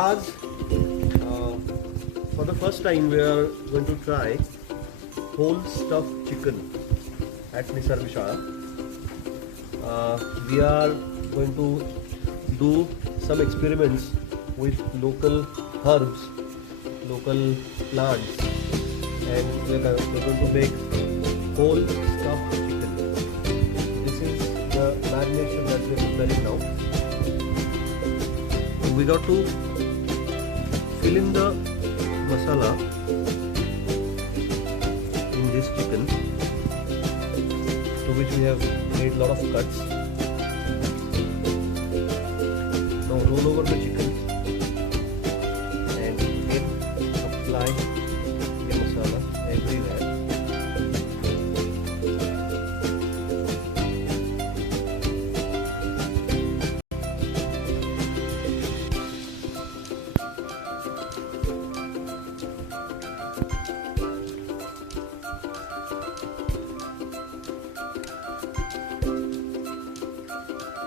आज for the first time we are going to try whole stuffed chicken at Nisargashara. We are going to do some experiments with local herbs, local plants, and we're going to make whole stuffed chicken. This is the marination that we're preparing now. We got to fill in the masala in this chicken, to which we have made a lot of cuts. Now roll over the chicken and again apply the masala everywhere.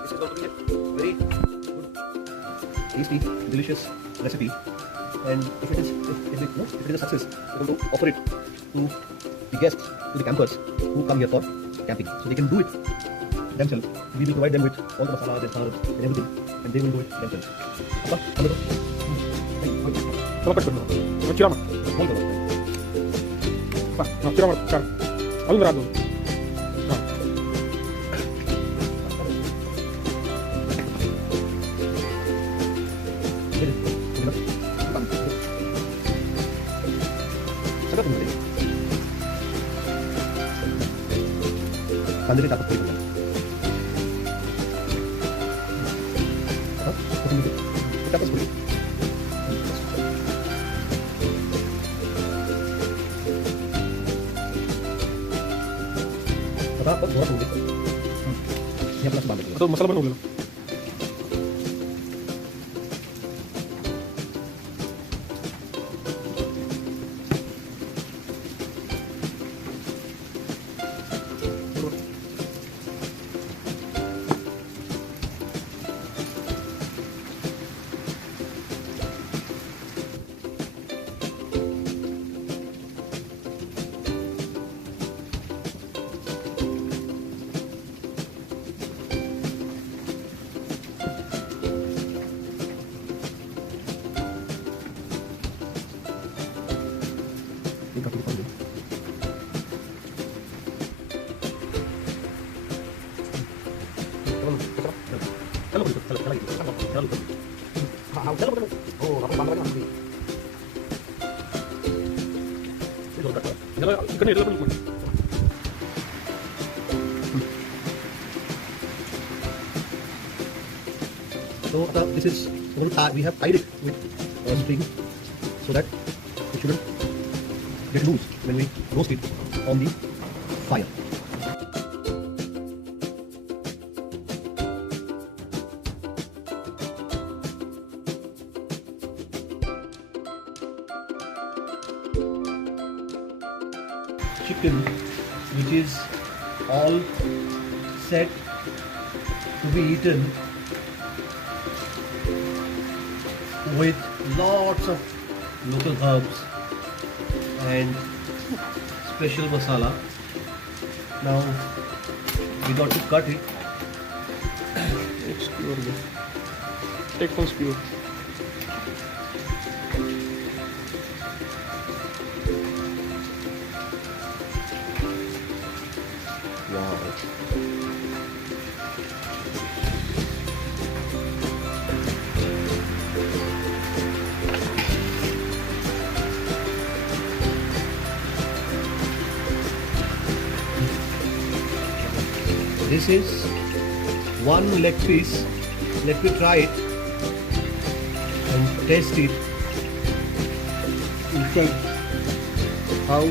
This is going to be a very good, tasty, delicious recipe, and if it is a success, we're going to offer it to the guests, to the campers who come here for camping, so they can do it themselves. We will provide them with all the masalas and herbs and everything, and they will do it themselves. Appa, come on. Come on, Chirama. Chirama, Chirama. कांदे टाकत नाही टाकत नाही आता आपण थोडा ठेवू हे आपला बांधलं आता मसाला बनवलेला So this is we have tied it with a string so that it shouldn't get loose when we roast it on the fire. Chicken, which is all set to be eaten with lots of local herbs and special masala. Now we got to cut it. Take one skewer. Wow. This is one leg piece. Let me try it and taste it. How?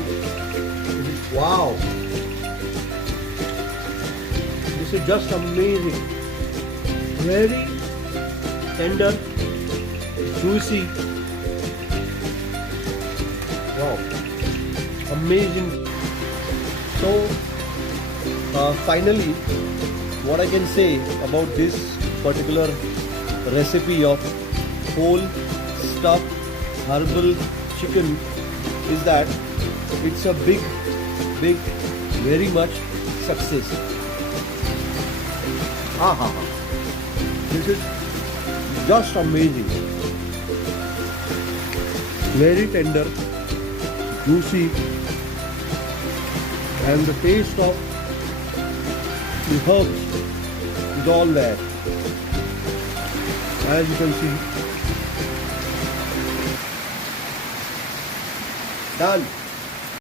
Wow! This is just amazing. Very tender, juicy. Wow! Amazing. So finally, what I can say about this particular recipe of whole stuffed herbal chicken is that it's a big, very much success. This is just amazing. Very tender, juicy, and the taste of the herbs is all there. As you can see, done.